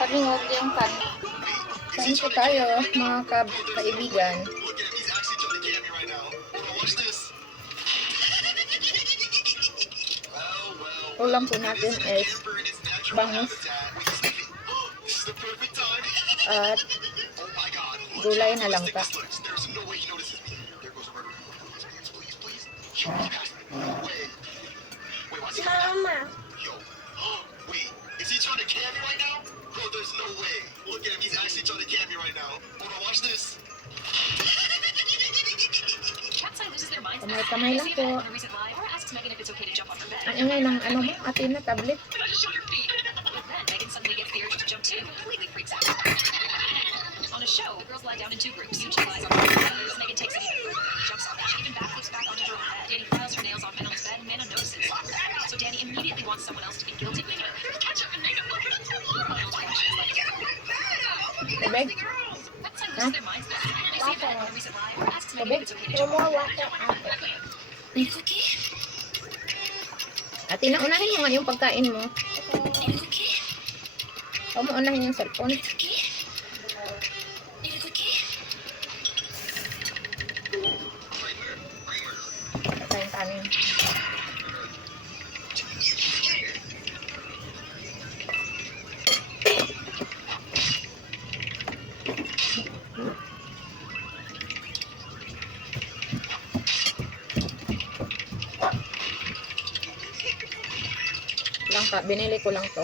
Kalingog yung kan. Saan po tayo, mga kaibigan? Ulam po natin is bangus at gulay na langka. Mama. Wait, is he trying to cam me right now? Bro, there's no way. Look at him, he's actually trying to cam me right now. Hold on, watch this. Kamay-kamay lang po. Ang ingay ng ano mo, ate na tablet. On a show, girls lie down in two groups. Each lies on one bed. Megan takes a knee, jumps off. She even backflips back onto her own bed. Danny files her nails on Manon bed, and Manon notices. So Danny immediately wants someone else to be guilty. Tubig? Ha? Tubig? Ate, naunahin mo nga yung pagkain mo. Huwag mo unahin yung cellphone. Patayin tanin. Langka, binili ko lang to.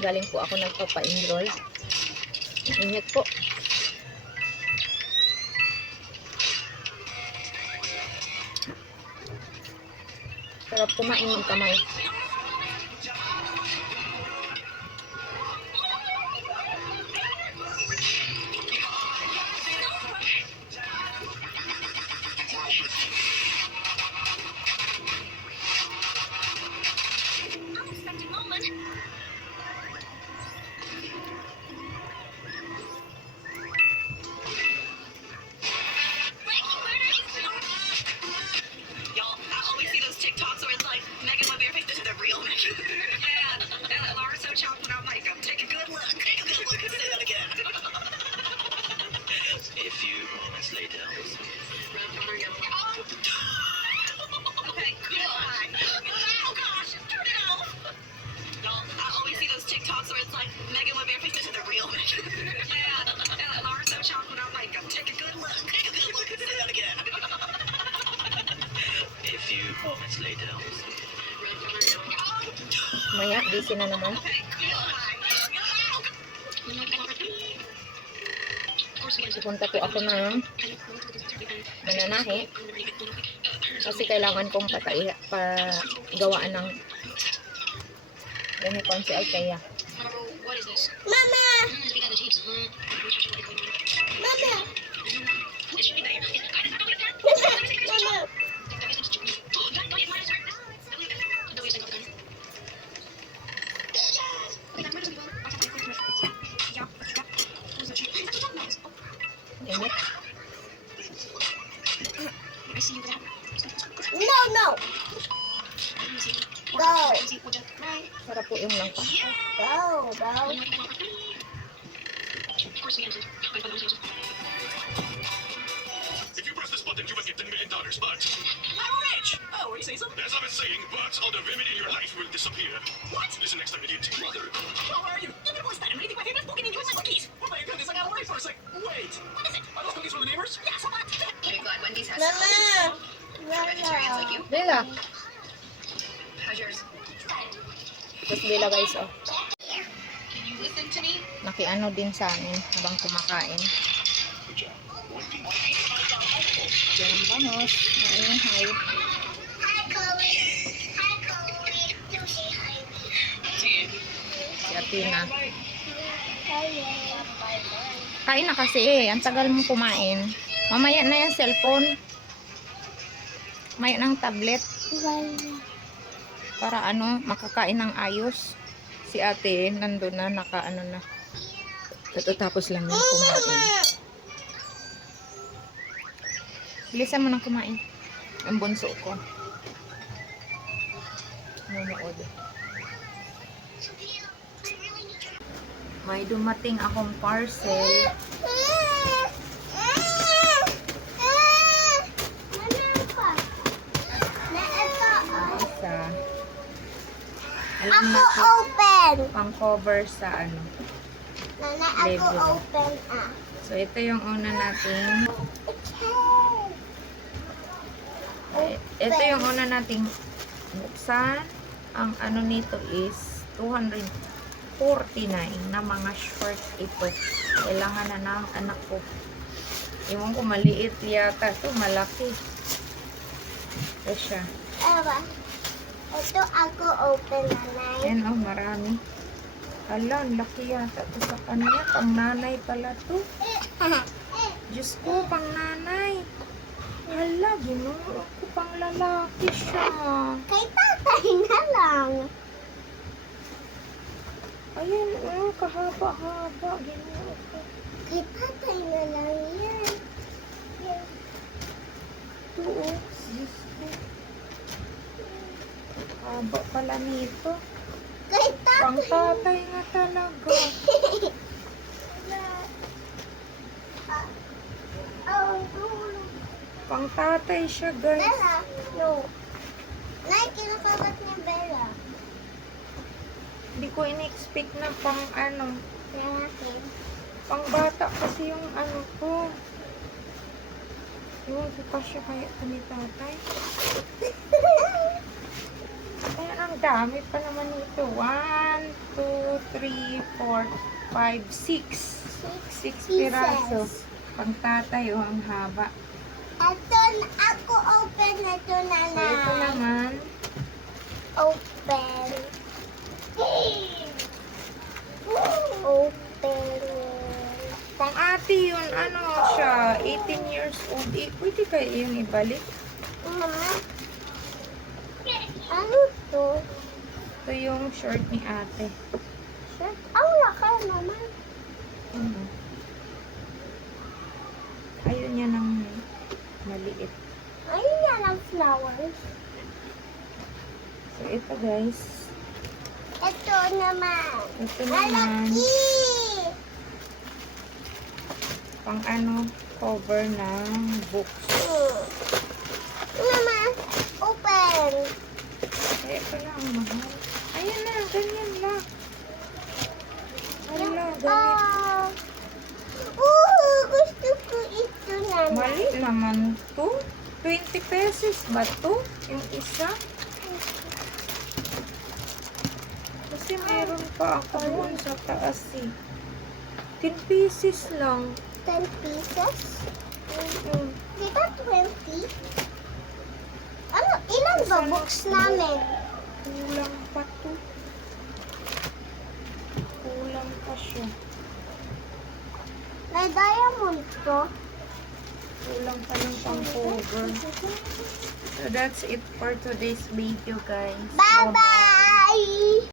Galing po ako nagpapa-enroll. Ingat po. Sarap kumain ng kamay. TikToks where it's like Megan with bare face, this is the real Megan. Yeah, and Laura so chopped without makeup. Take a good look. Take a good look and say that again. A few moments later. Okay, good. Oh gosh, turn it off. Y'all, I always see those TikToks where it's like Megan with bare face, this is the real Megan. Yeah, and Laura so chopped without makeup. Take a good look. Take a good look and say that again. A few moments later. Maya, busy na naman. Pupunta po ako ng mananahe. Kasi kailangan kong pagawaan ng ganitong si Althea. Mama. Mama. Mama. Init. No, no. Go. Sarap po yung langka. Go, go. If you press this button, you will get $10 million, but... I'm rich. Oh, what do you say something? As I was saying, but all the remedy in your life will disappear. What? Listen next time, idiot. Mother. How are you? You can voice that. I'm eating my favorite spoken and enjoying my cookies. Oh my goodness, I got away for a sec. Wait. What is it? Are those cookies from the neighbors? Yeah, so what? Are you glad Wendy's has Mama. vegetarians like you? Bella. How's yours? Tapos Bella guys, oh. Can you listen to me? Nakiano din sa amin habang kumakain. Yan, bangos. Maingay. Hi, Chloe. Hi, Chloe. You say hi. Si Athena. Hi. Kain na kasi. Ang tagal mo kumain. Mamaya na yung cellphone. Mamaya ng tablet. Para ano, makakain ng ayos. Si ate, nandun na, nakaano na. Tapos lang yung kumain. Bilisan mo na kumain. Ang bunso ko. Nanood. Sophia, I really need your May dumating akong parcel. Isa. Alam Ako natin, open. pang cover sa ano. Nana, ako Label. open ah. So, ito yung una nating, ito yung una nating buksan. Ang ano nito is 249 na mga short ito. Kailangan na ng anak ko. Ewan ko, maliit yata. Ito, malaki. Ito siya. Ewa. Ito ako open, nanay. Ayan, oh, marami. Hala, ang laki yata ito sa kanya. Pang nanay pala to. Diyos ko, pang nanay. Hala, ginoo ko, pang lalaki siya. Kay tatay na lang. Ayan, oh, kahaba-haba. Ginoo ko. Kay tatay na lang yan. Ito, oh, Diyos ko. Haba pala nito. Kay Pang tatay. tatay nga talaga. Oh, no. Pang tatay siya, guys. Bella, no. Nay, kinakagat ni Bella. Hindi ko in-expect na pang ano. Natin. Pang bata kasi yung ano ko. Iwan ko pa siya kaya ito ni tatay. Ayan, ang dami pa naman nito. 1, 2, 3, 4, 5, 6. 6 piraso. Pang tatay, oh, ang haba. Ito, ako open na ito, So, ito nanay. naman. Open. Open. Pang ate yun, ano siya, 18 years old. Pwede kayo yung ibalik? Mama. Ano to? Ito yung short ni ate. Shirt? Ang laki, mama. Ano? Ayun yan ang maliit. Ayun yan ang flowers. So, ito guys. Ito naman. Ito naman. Malaki. Pang ano, cover ng books. Mama, open. Kaya pala ang mahal. Ayan na, ganyan lang. Hala, ganyan. Oh. Gusto ko ito naman. Mali naman to. 20 pesos ba to? Yung isa? Kasi meron pa ako doon sa taas eh. 10 pieces lang. 10 pieces? Di ba 20? Ano, ilan ba books namin? Kulang pa to. Kulang pa siya. May diamond to. Kulang pa yung pang cover. So that's it for today's video guys. Bye-bye!